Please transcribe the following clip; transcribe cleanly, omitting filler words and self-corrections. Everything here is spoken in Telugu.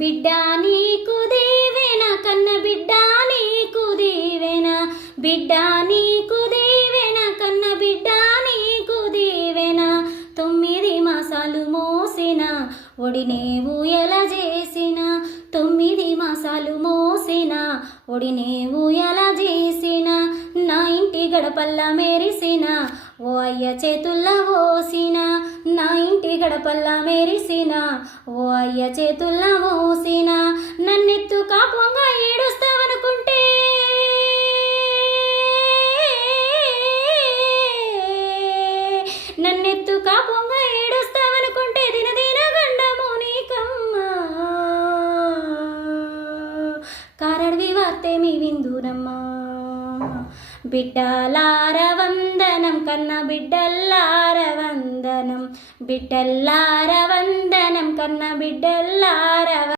బిడ్డ నీకు దీవెన కన్న బిడ్డ నీకు దీవెన బిడ్డ నీకు దీవెన కన్న బిడ్డ నీకు దీవెన 9 మాసాలు మోసిన ఒడినే ఊయల చేసిన 9 మాసాలు మోసిన ఒడినే ఊయల చేసిన నా ఇంటి గడపల్లా మెరిసిన ఓ అయ్య చేతుల్లో పోసిన నా ఇంటి గడపల్లా మెరిసిన ఓ అయ్య చేతుల్లో పోసిన నన్నెత్తు కాపంగా ఏడుస్తావనుకుంటే నన్నెత్తు కాపంగా ఏడుస్తావనుకుంటే దినదిన గండము నీకమ్మా కారడివి వార్తేమి విందునమ్మా బిడ్డలార వందనం కన్న బిడ్డల్లార వందనం బిడ్డల్లార వందనం కన్న బిడ్డల్లార